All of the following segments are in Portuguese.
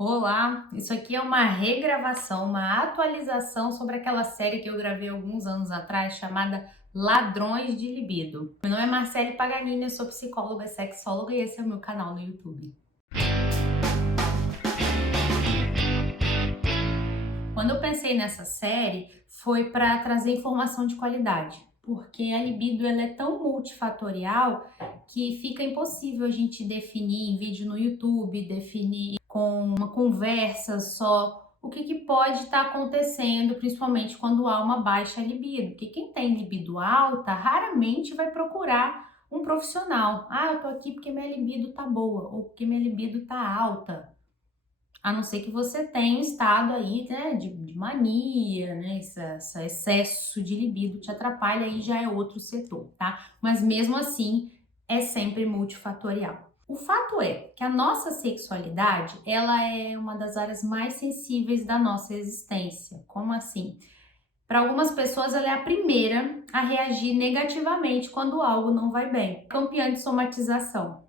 Olá, isso aqui é uma regravação, uma atualização sobre aquela série que eu gravei alguns anos atrás chamada Ladrões de Libido. Meu nome é Marcele Paganini, eu sou psicóloga, sexóloga e esse é o meu canal no YouTube. Quando eu pensei nessa série, foi para trazer informação de qualidade, porque a libido ela é tão multifatorial que fica impossível a gente definir em vídeo no YouTube, definir com uma conversa só o que pode estar acontecendo, principalmente quando há uma baixa libido, porque quem tem libido alta raramente vai procurar um profissional. Ah, eu tô aqui porque minha libido tá boa, ou porque minha libido tá alta. A não ser que você tenha um estado aí, né, de mania, né, esse excesso de libido te atrapalha, aí já é outro setor, tá? Mas mesmo assim, é sempre multifatorial. O fato é que a nossa sexualidade, ela é uma das áreas mais sensíveis da nossa existência. Como assim? Para algumas pessoas, ela é a primeira a reagir negativamente quando algo não vai bem. Campeã de somatização.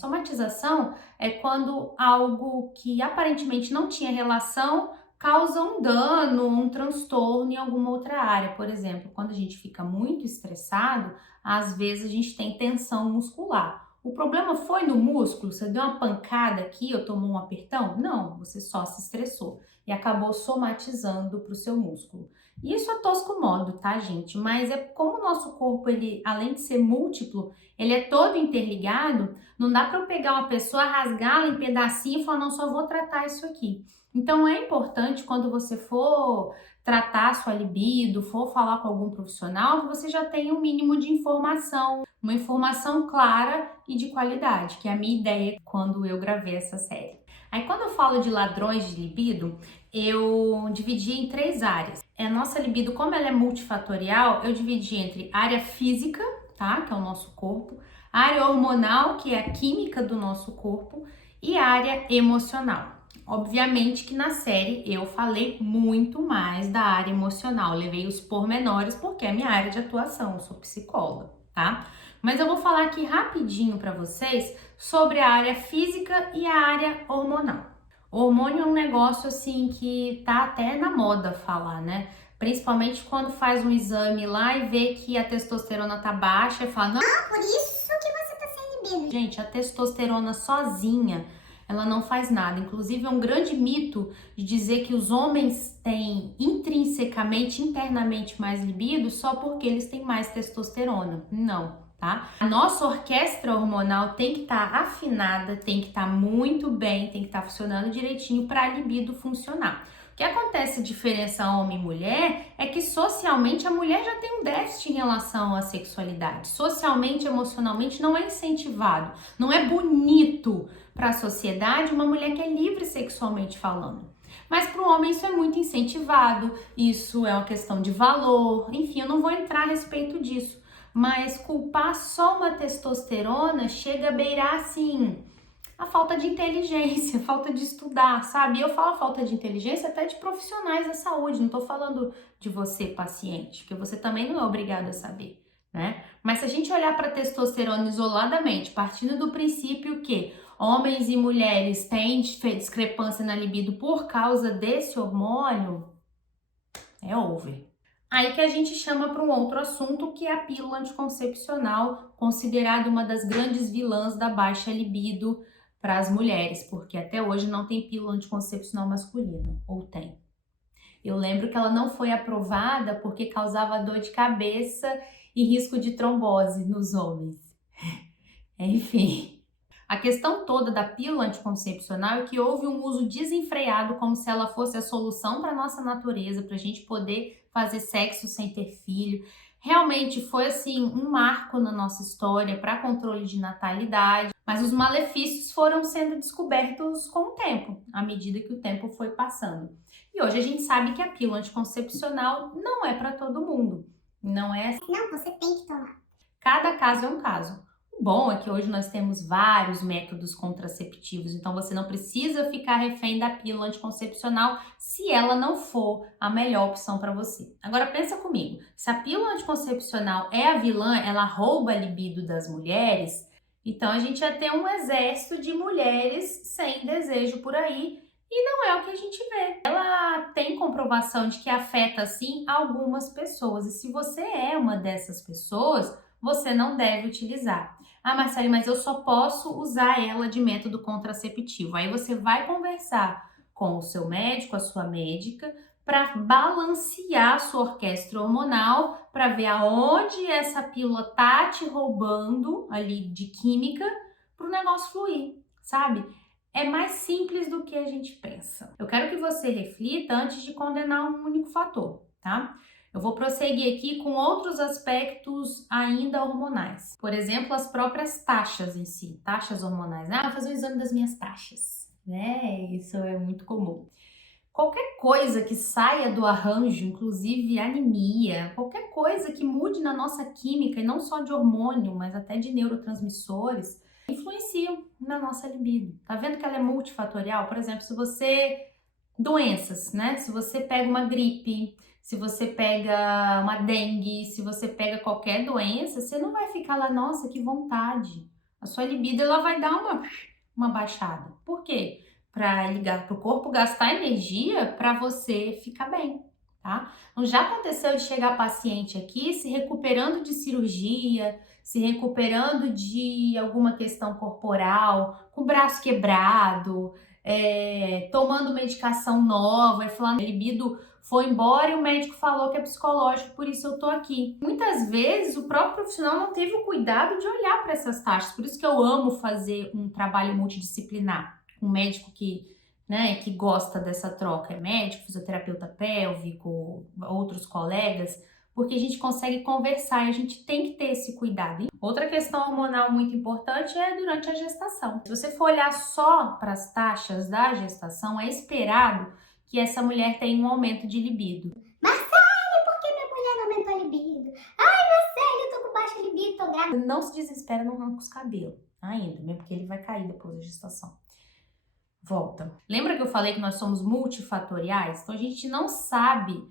Somatização é quando algo que aparentemente não tinha relação causa um dano, um transtorno em alguma outra área. Por exemplo, quando a gente fica muito estressado, às vezes a gente tem tensão muscular. O problema foi no músculo? Você deu uma pancada aqui ou tomou um apertão? Não, você só se estressou e acabou somatizando para o seu músculo. Isso é tosco modo, tá, gente? Mas é como o nosso corpo, ele, além de ser múltiplo, ele é todo interligado. Não dá para eu pegar uma pessoa, rasgá-la em pedacinho e falar, não, só vou tratar isso aqui. Então é importante quando você for tratar a sua libido, for falar com algum profissional, que você já tenha um mínimo de informação, uma informação clara e de qualidade, que é a minha ideia quando eu gravei essa série. Aí quando eu falo de ladrões de libido, eu dividi em três áreas. A nossa libido, como ela é multifatorial, eu dividi entre área física, tá, que é o nosso corpo, área hormonal, que é a química do nosso corpo, e área emocional. Obviamente que na série eu falei muito mais da área emocional, levei os pormenores porque é minha área de atuação, eu sou psicóloga, tá? Mas eu vou falar aqui rapidinho para vocês sobre a área física e a área hormonal. O hormônio é um negócio assim que tá até na moda falar, né? Principalmente quando faz um exame lá e vê que a testosterona tá baixa e fala, não, Por isso que você tá sem libido. gente, a testosterona sozinha, ela não faz nada. Inclusive, é um grande mito de dizer que os homens têm intrinsecamente, internamente mais libido só porque eles têm mais testosterona. Não, tá? A nossa orquestra hormonal tem que estar afinada, tem que estar muito bem, tem que estar funcionando direitinho para a libido funcionar. O que acontece a diferença homem e mulher é que socialmente a mulher já tem um déficit em relação à sexualidade. Socialmente, emocionalmente não é incentivado, não é bonito para a sociedade uma mulher que é livre sexualmente falando. Mas para o homem isso é muito incentivado, isso é uma questão de valor, enfim, eu não vou entrar a respeito disso. Mas culpar só uma testosterona chega a beirar assim a falta de inteligência, a falta de estudar, sabe? Eu falo falta de inteligência até de profissionais da saúde, não tô falando de você, paciente, porque você também não é obrigado a saber, né? Mas se a gente olhar para a testosterona isoladamente, partindo do princípio que homens e mulheres têm discrepância na libido por causa desse hormônio, é over. Aí que a gente chama para um outro assunto, que é a pílula anticoncepcional, considerada uma das grandes vilãs da baixa libido para as mulheres, porque até hoje não tem pílula anticoncepcional masculina, ou tem. Eu lembro que ela não foi aprovada porque causava dor de cabeça e risco de trombose nos homens. Enfim. A questão toda da pílula anticoncepcional é que houve um uso desenfreado, como se ela fosse a solução para a nossa natureza, para a gente poder fazer sexo sem ter filho. Realmente foi assim um marco na nossa história para controle de natalidade, mas os malefícios foram sendo descobertos com o tempo, à medida que o tempo foi passando. E hoje a gente sabe que a pílula anticoncepcional não é para todo mundo, não é. Não, você tem que tomar. Cada caso é um caso. O bom é que hoje nós temos vários métodos contraceptivos, então você não precisa ficar refém da pílula anticoncepcional se ela não for a melhor opção para você. Agora pensa comigo, se a pílula anticoncepcional é a vilã, ela rouba a libido das mulheres, então a gente ia ter um exército de mulheres sem desejo por aí e não é o que a gente vê. Ela tem comprovação de que afeta, sim, algumas pessoas. E se você é uma dessas pessoas, você não deve utilizar. Ah, Marcele, mas eu só posso usar ela de método contraceptivo. Aí você vai conversar com o seu médico, a sua médica, para balancear a sua orquestra hormonal, para ver aonde essa pílula tá te roubando ali de química para o negócio fluir, sabe? É mais simples do que a gente pensa. Eu quero que você reflita antes de condenar um único fator, tá? Eu vou prosseguir aqui com outros aspectos ainda hormonais. Por exemplo, as próprias taxas em si, taxas hormonais. Ah, vou fazer o exame das minhas taxas, né? Isso é muito comum. Qualquer coisa que saia do arranjo, inclusive anemia, qualquer coisa que mude na nossa química, e não só de hormônio, mas até de neurotransmissores, influenciam na nossa libido. Tá vendo que ela é multifatorial? Por exemplo, se você... Doenças, né? Se você pega uma gripe, se você pega uma dengue, se você pega qualquer doença, você não vai ficar lá, nossa, que vontade. A sua libido, ela vai dar uma baixada. Por quê? Para ligar para o corpo gastar energia para você ficar bem, tá? Então já aconteceu de chegar paciente aqui se recuperando de cirurgia, se recuperando de alguma questão corporal, com o braço quebrado, tomando medicação nova e falando, libido foi embora e o médico falou que é psicológico, por isso eu tô aqui. Muitas vezes o próprio profissional não teve o cuidado de olhar para essas taxas, por isso que eu amo fazer um trabalho multidisciplinar. Um médico que, né, que gosta dessa troca, é médico, fisioterapeuta pélvico, outros colegas, porque a gente consegue conversar e a gente tem que ter esse cuidado. Outra questão hormonal muito importante é durante a gestação. Se você for olhar só para as taxas da gestação, é esperado que essa mulher tenha um aumento de libido. Marcele, por que minha mulher não aumentou a libido? Ai, Marcele, eu tô com baixa libido, tô grávida. Não se desespera, não arranca os cabelos ainda, mesmo porque ele vai cair depois da gestação. Volta. Lembra que eu falei que nós somos multifatoriais? Então a gente não sabe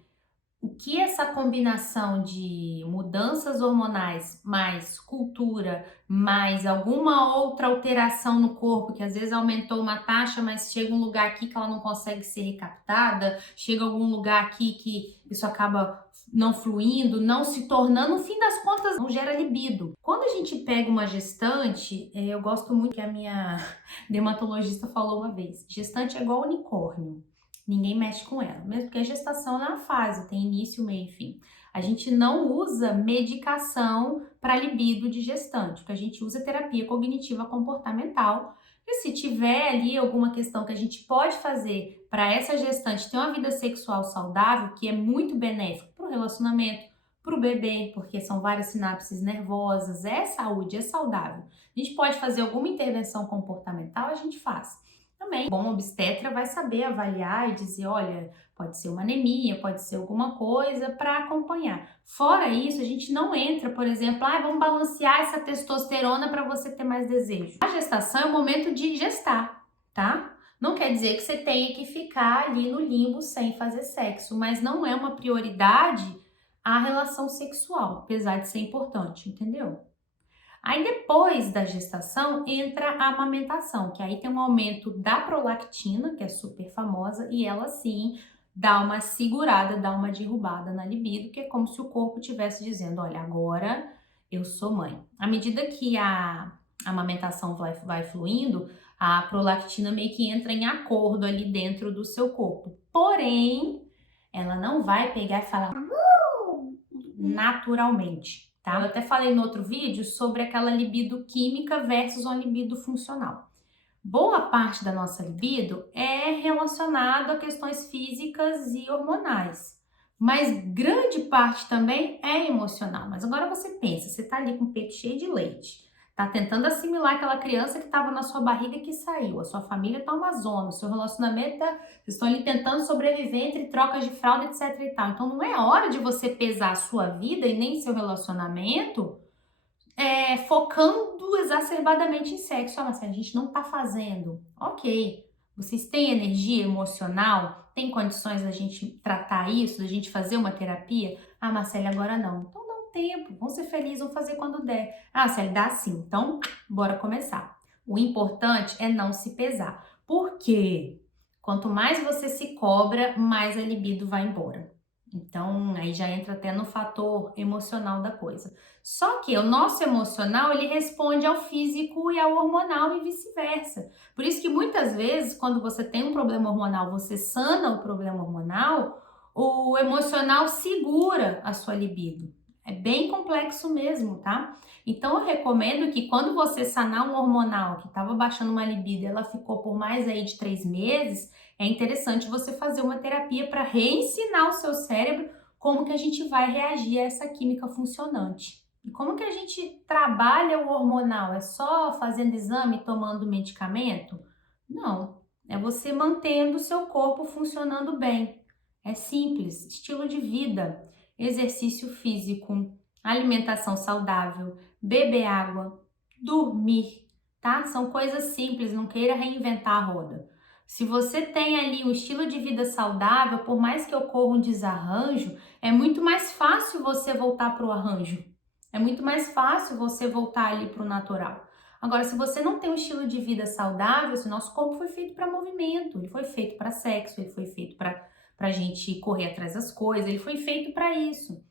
o que essa combinação de mudanças hormonais, mais cultura, mais alguma outra alteração no corpo, que às vezes aumentou uma taxa, mas chega um lugar aqui que ela não consegue ser recaptada, chega algum lugar aqui que isso acaba não fluindo, não se tornando, no fim das contas, não gera libido. Quando a gente pega uma gestante, eu gosto muito que a minha dermatologista falou uma vez, gestante é igual unicórnio. Ninguém mexe com ela, mesmo porque a gestação é uma fase, tem início, meio e fim. A gente não usa medicação para libido de gestante, o que a gente usa é terapia cognitiva comportamental. E se tiver ali alguma questão que a gente pode fazer para essa gestante ter uma vida sexual saudável, que é muito benéfico para o relacionamento, para o bebê, porque são várias sinapses nervosas, é saúde, é saudável. A gente pode fazer alguma intervenção comportamental, a gente faz. Também, o bom obstetra vai saber avaliar e dizer, olha, pode ser uma anemia, pode ser alguma coisa para acompanhar. Fora isso, a gente não entra, por exemplo, vamos balancear essa testosterona para você ter mais desejo. A gestação é o momento de gestar, tá? Não quer dizer que você tenha que ficar ali no limbo sem fazer sexo, mas não é uma prioridade a relação sexual, apesar de ser importante, entendeu? Aí depois da gestação entra a amamentação, que aí tem um aumento da prolactina, que é super famosa, e ela sim dá uma segurada, dá uma derrubada na libido, que é como se o corpo estivesse dizendo, olha, agora eu sou mãe. À medida que a amamentação vai fluindo, a prolactina meio que entra em acordo ali dentro do seu corpo. Porém, ela não vai pegar e falar naturalmente. Tá? Eu até falei no outro vídeo sobre aquela libido química versus uma libido funcional. Boa parte da nossa libido é relacionada a questões físicas e hormonais, mas grande parte também é emocional. Mas agora você pensa, você tá ali com o peito cheio de leite, tá tentando assimilar aquela criança que estava na sua barriga e que saiu, a sua família tá uma zona, o seu relacionamento vocês estão ali tentando sobreviver entre trocas de fralda, etc e tal. Então não é hora de você pesar a sua vida e nem seu relacionamento focando exacerbadamente em sexo. Mas a gente não tá fazendo. Ok, vocês têm energia emocional? Tem condições da gente tratar isso, da gente fazer uma terapia? Ah, Marcele, agora não. Então dá um tempo, vão ser felizes, vão fazer quando der. Ah, Marcele, dá sim. Então, bora começar. O importante é não se pesar. Por quê? Quanto mais você se cobra, mais a libido vai embora. Então, aí já entra até no fator emocional da coisa. Só que o nosso emocional, ele responde ao físico e ao hormonal e vice-versa. Por isso que muitas vezes, quando você tem um problema hormonal, você sana o problema hormonal, o emocional segura a sua libido. É bem complexo mesmo, tá? Então, eu recomendo que quando você sanar um hormonal que estava baixando uma libido, ela ficou por mais aí de 3 meses, é interessante você fazer uma terapia para reensinar o seu cérebro como que a gente vai reagir a essa química funcionante. E como que a gente trabalha o hormonal? É só fazendo exame e tomando medicamento? Não, é você mantendo o seu corpo funcionando bem. É simples, estilo de vida, exercício físico, alimentação saudável, beber água, dormir, tá? São coisas simples, não queira reinventar a roda. Se você tem ali um estilo de vida saudável, por mais que ocorra um desarranjo, é muito mais fácil você voltar para o arranjo. É muito mais fácil você voltar ali para o natural. Agora, se você não tem um estilo de vida saudável, se o nosso corpo foi feito para movimento, ele foi feito para sexo, ele foi feito para a gente correr atrás das coisas, ele foi feito para isso.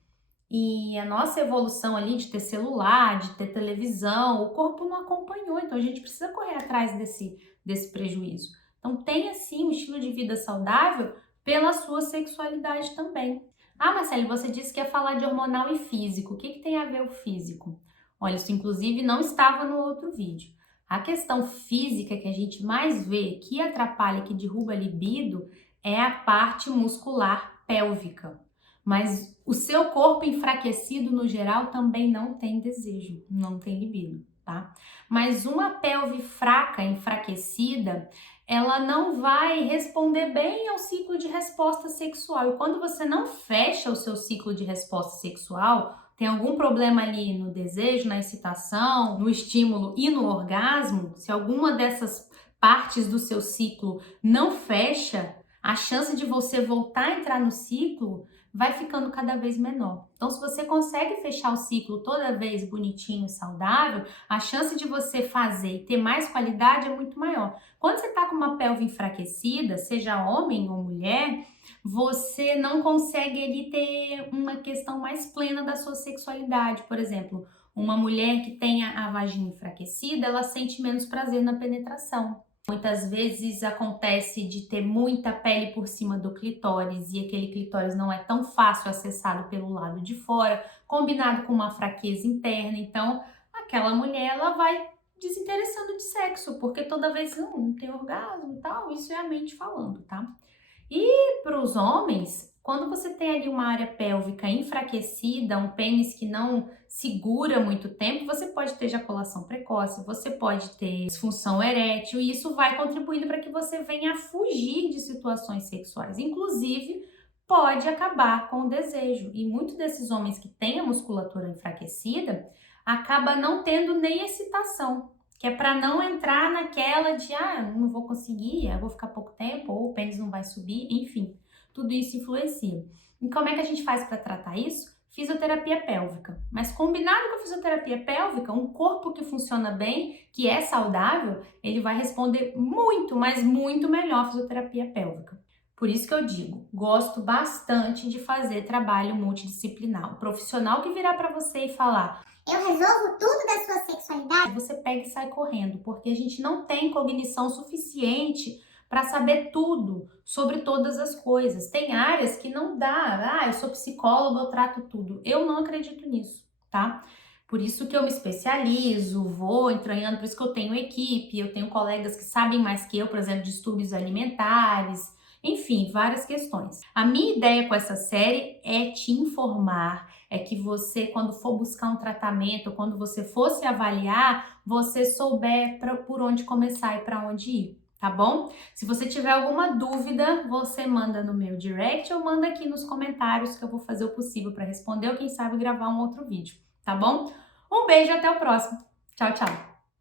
E a nossa evolução ali de ter celular, de ter televisão, o corpo não acompanhou, então a gente precisa correr atrás desse prejuízo. Então tenha sim um estilo de vida saudável pela sua sexualidade também. Ah, Marcele, você disse que ia falar de hormonal e físico. O que tem a ver o físico? Olha, isso inclusive não estava no outro vídeo. A questão física que a gente mais vê, que atrapalha, que derruba a libido, é a parte muscular pélvica. Mas o seu corpo enfraquecido, no geral, também não tem desejo, não tem libido, tá? Mas uma pelve fraca, enfraquecida, ela não vai responder bem ao ciclo de resposta sexual. E quando você não fecha o seu ciclo de resposta sexual, tem algum problema ali no desejo, na excitação, no estímulo e no orgasmo, se alguma dessas partes do seu ciclo não fecha, a chance de você voltar a entrar no ciclo vai ficando cada vez menor. Então, se você consegue fechar o ciclo toda vez bonitinho, saudável, a chance de você fazer e ter mais qualidade é muito maior. Quando você está com uma pelve enfraquecida, seja homem ou mulher, você não consegue ali ter uma questão mais plena da sua sexualidade. Por exemplo, uma mulher que tenha a vagina enfraquecida, ela sente menos prazer na penetração. Muitas vezes acontece de ter muita pele por cima do clitóris e aquele clitóris não é tão fácil acessado pelo lado de fora, combinado com uma fraqueza interna. Então, aquela mulher ela vai desinteressando de sexo, porque toda vez não tem orgasmo e tal, isso é a mente falando, tá? E para os homens, quando você tem ali uma área pélvica enfraquecida, um pênis que não segura muito tempo, você pode ter ejaculação precoce, você pode ter disfunção erétil e isso vai contribuindo para que você venha a fugir de situações sexuais. Inclusive, pode acabar com o desejo. E muitos desses homens que têm a musculatura enfraquecida acaba não tendo nem excitação, que é para não entrar naquela de não vou conseguir, eu vou ficar pouco tempo, ou o pênis não vai subir, enfim, tudo isso influencia. E como é que a gente faz para tratar isso? Fisioterapia pélvica. Mas combinado com a fisioterapia pélvica, um corpo que funciona bem, que é saudável, ele vai responder muito, mas muito melhor a fisioterapia pélvica. Por isso que eu digo, gosto bastante de fazer trabalho multidisciplinar. O profissional que virar para você e falar: eu resolvo tudo da sua sexualidade, você pega e sai correndo, porque a gente não tem cognição suficiente para saber tudo sobre todas as coisas. Tem áreas que não dá. Eu sou psicóloga, eu trato tudo. Eu não acredito nisso, tá? Por isso que eu me especializo, vou entranhando, por isso que eu tenho equipe, eu tenho colegas que sabem mais que eu, por exemplo, de distúrbios alimentares, enfim, várias questões. A minha ideia com essa série é te informar, é que você, quando for buscar um tratamento, quando você for se avaliar, você souber por onde começar e para onde ir, tá bom? Se você tiver alguma dúvida, você manda no meu direct ou manda aqui nos comentários que eu vou fazer o possível para responder ou quem sabe gravar um outro vídeo, tá bom? Um beijo e até o próximo. Tchau, tchau!